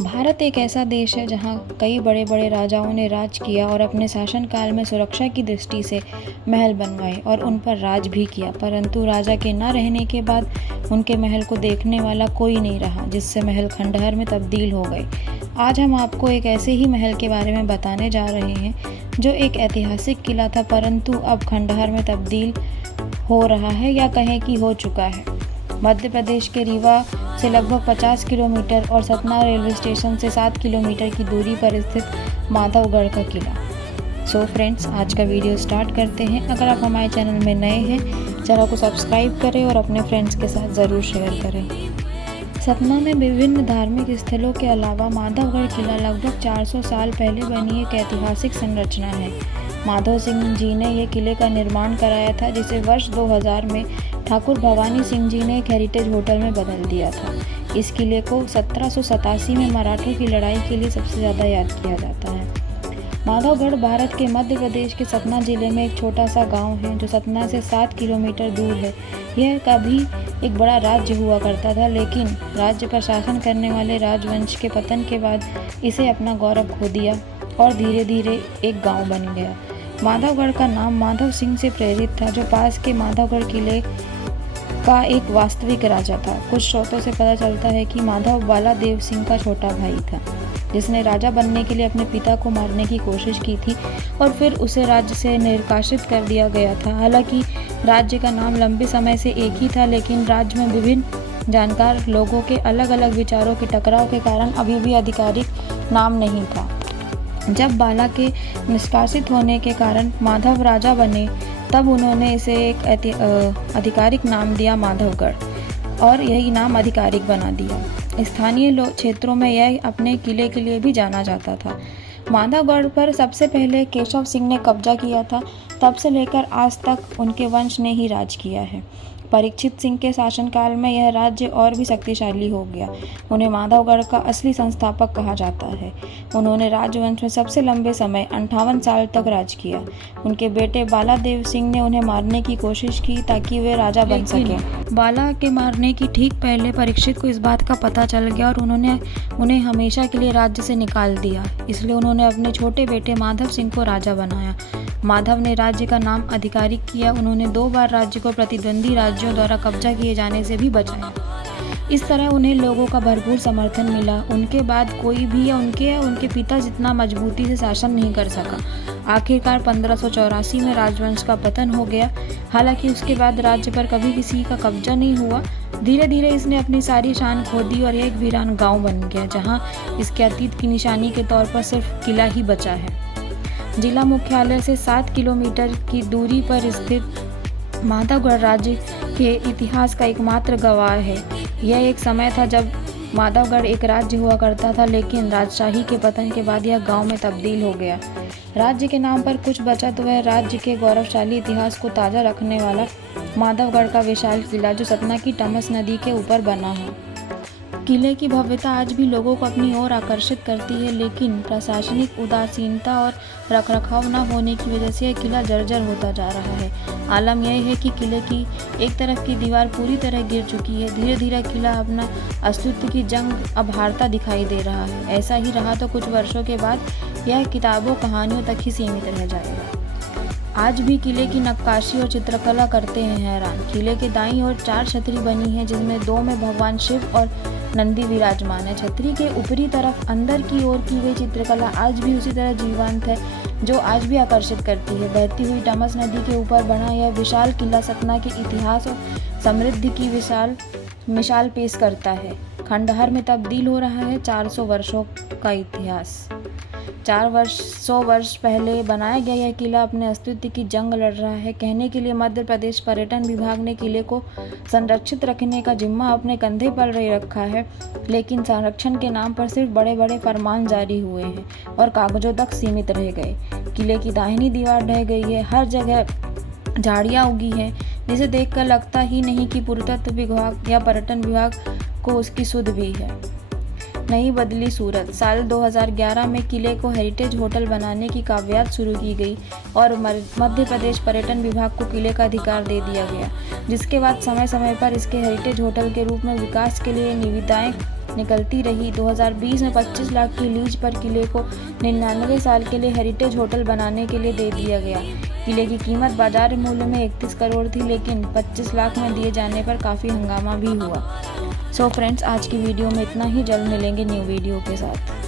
भारत एक ऐसा देश है जहाँ कई बड़े बड़े राजाओं ने राज किया और अपने शासनकाल में सुरक्षा की दृष्टि से महल बनवाए और उन पर राज भी किया, परंतु राजा के न रहने के बाद उनके महल को देखने वाला कोई नहीं रहा, जिससे महल खंडहर में तब्दील हो गए। आज हम आपको एक ऐसे ही महल के बारे में बताने जा रहे हैं जो एक ऐतिहासिक किला था, परंतु अब खंडहर में तब्दील हो रहा है या कहें कि हो चुका है। मध्य प्रदेश के रीवा से लगभग 50 किलोमीटर और सतना रेलवे स्टेशन से 7 किलोमीटर की दूरी पर स्थित माधवगढ़ का किला। सो फ्रेंड्स, आज का वीडियो स्टार्ट करते हैं। अगर आप हमारे चैनल में नए हैं, चैनल को सब्सक्राइब करें और अपने फ्रेंड्स के साथ ज़रूर शेयर करें। सतना में विभिन्न धार्मिक स्थलों के अलावा माधवगढ़ किला लगभग 400 साल पहले बनी एक ऐतिहासिक संरचना है। माधव सिंह जी ने यह किले का निर्माण कराया था, जिसे वर्ष 2000 में ठाकुर भवानी सिंह जी ने एक हेरिटेज होटल में बदल दिया था। इस किले को 1787 में मराठों की लड़ाई के लिए सबसे ज़्यादा याद किया जाता है। माधवगढ़ भारत के मध्य प्रदेश के सतना जिले में एक छोटा सा गांव है जो सतना से 7 किलोमीटर दूर है। यह कभी एक बड़ा राज्य हुआ करता था, लेकिन राज्य पर शासन करने वाले राजवंश के पतन के बाद इसे अपना गौरव खो दिया और धीरे धीरे एक गांव बन गया। माधवगढ़ का नाम माधव सिंह से प्रेरित था, जो पास के माधवगढ़ किले का एक वास्तविक राजा था। कुछ स्रोतों से पता चलता है कि माधव बालादेव सिंह का छोटा भाई था, जिसने राजा बनने के लिए अपने पिता को मारने की कोशिश की थी और फिर उसे राज्य से निष्कासित कर दिया गया था। हालांकि राज्य का नाम लंबे समय से एक ही था, लेकिन राज्य में विभिन्न जानकार लोगों के अलग अलग विचारों के टकराव के कारण अभी भी आधिकारिक नाम नहीं था। जब बाला के निष्कासित होने के कारण माधव राजा बने, तब उन्होंने इसे एक आधिकारिक नाम दिया माधवगढ़, और यही नाम आधिकारिक बना दिया। स्थानीय क्षेत्रों में यह अपने किले के लिए भी जाना जाता था। माधवगढ़ पर सबसे पहले केशव सिंह ने कब्जा किया था। तब से लेकर आज तक उनके वंश ने ही राज किया है। परीक्षित सिंह के शासनकाल में यह राज्य और भी शक्तिशाली हो गया। उन्हें माधवगढ़ का असली संस्थापक कहा जाता है। उन्होंने राजवंश में सबसे लंबे समय 58 साल तक राज किया। उनके बेटे बालादेव सिंह ने उन्हें मारने की कोशिश की ताकि वे राजा बन सकें। बाला के मारने की ठीक पहले परीक्षित को इस बात का पता चल गया और उन्होंने उन्हें हमेशा के लिए राज्य से निकाल दिया। इसलिए उन्होंने अपने छोटे बेटे माधव सिंह को राजा बनाया। माधव ने राज्य का नाम आधिकारिक किया। उन्होंने 2 बार राज्य को प्रतिद्वंदी राज्यों द्वारा कब्जा किए जाने से भी बचाया। इस तरह उन्हें लोगों का भरपूर समर्थन मिला। उनके बाद कोई भी या उनके पिता जितना मजबूती से शासन नहीं कर सका। आखिरकार 1584 में राजवंश का पतन हो गया। हालांकि उसके बाद राज्य पर कभी किसी का कब्जा नहीं हुआ। धीरे धीरे इसने अपनी सारी शान खो दी और एक वीरान गांव बन गया, जहां इसके अतीत की निशानी के तौर पर सिर्फ किला ही बचा है। जिला मुख्यालय से 7 किलोमीटर की दूरी पर स्थित माधवगढ़ राज्य के इतिहास का एकमात्र गवाह है। यह एक समय था जब माधवगढ़ एक राज्य हुआ करता था, लेकिन राजशाही के पतन के बाद यह गांव में तब्दील हो गया। राज्य के नाम पर कुछ बचा तो वह राज्य के गौरवशाली इतिहास को ताज़ा रखने वाला माधवगढ़ का विशाल किला, जो सतना की टमस नदी के ऊपर बना है। किले की भव्यता आज भी लोगों को अपनी ओर आकर्षित करती है, लेकिन प्रशासनिक उदासीनता और रखरखाव न होने की वजह से यह किला जर्जर होता जा रहा है। आलम यह है कि किले की एक तरफ की दीवार पूरी तरह गिर चुकी है। धीरे धीरे किला अपना अस्तित्व की जंग अब हारता दिखाई दे रहा है। ऐसा ही रहा तो कुछ वर्षों के बाद यह किताबों कहानियों तक ही सीमित रह जाएगा। आज भी किले की नक्काशी और चित्रकला करते हैं हैरान। किले के दाईं ओर 4 छतरी बनी है, जिसमें 2 में भगवान शिव और नंदी विराजमान है। छतरी के ऊपरी तरफ अंदर की ओर की गई चित्रकला आज भी उसी तरह जीवंत है, जो आज भी आकर्षित करती है। बहती हुई टमस नदी के ऊपर बना यह विशाल किला सतना के इतिहास और समृद्धि की मिसाल पेश करता है। खंडहर में तब्दील हो रहा है 400 वर्षों का इतिहास। 400 वर्ष पहले बनाया गया यह किला अपने अस्तित्व की जंग लड़ रहा है। कहने के लिए मध्य प्रदेश पर्यटन विभाग ने किले को संरक्षित रखने का जिम्मा अपने कंधे पर ले रखा है, लेकिन संरक्षण के नाम पर सिर्फ बड़े बड़े फरमान जारी हुए हैं और कागजों तक सीमित रह गए। किले की दाहिनी दीवार ढह गई है। हर जगह झाड़ियाँ उगी हैं, जिसे देखकर लगता ही नहीं कि पुरातत्व विभाग या पर्यटन विभाग को उसकी सुध भी है। नहीं बदली सूरत। साल 2011 में किले को हेरिटेज होटल बनाने की कवायद शुरू की गई और मध्य प्रदेश पर्यटन विभाग को किले का अधिकार दे दिया गया, जिसके बाद समय समय पर इसके हेरिटेज होटल के रूप में विकास के लिए निविदाएं निकलती रही। 2020 में 25 लाख की लीज पर किले को 99 साल के लिए हेरिटेज होटल बनाने के लिए दे दिया गया। किले की कीमत बाजार मूल्य में 31 करोड़ थी, लेकिन 25 लाख में दिए जाने पर काफ़ी हंगामा भी हुआ। सो फ्रेंड्स, आज की वीडियो में इतना ही। जल्द मिलेंगे न्यू वीडियो के साथ।